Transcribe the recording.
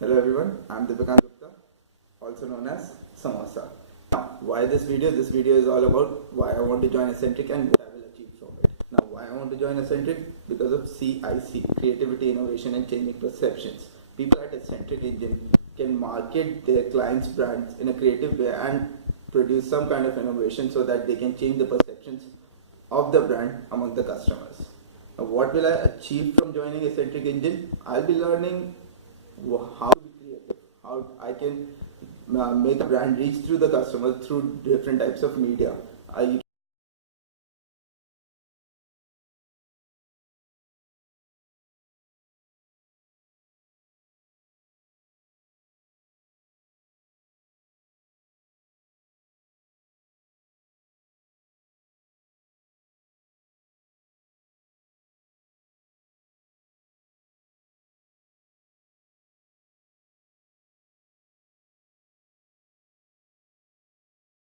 Hello everyone, I'm Deepakant Gupta, also known as Samosa. Now, why this video? This video is all about why I want to join Eccentric and what I will achieve from it. Now, why I want to join Eccentric? Because of CIC, Creativity, Innovation and Changing Perceptions. People at Eccentric Engine can market their clients' brands in a creative way and produce some kind of innovation so that they can change the perceptions of the brand among the customers. Now, what will I achieve from joining Eccentric Engine? I'll be learning how to be creative, how I can make a brand reach through the customer through different types of media. I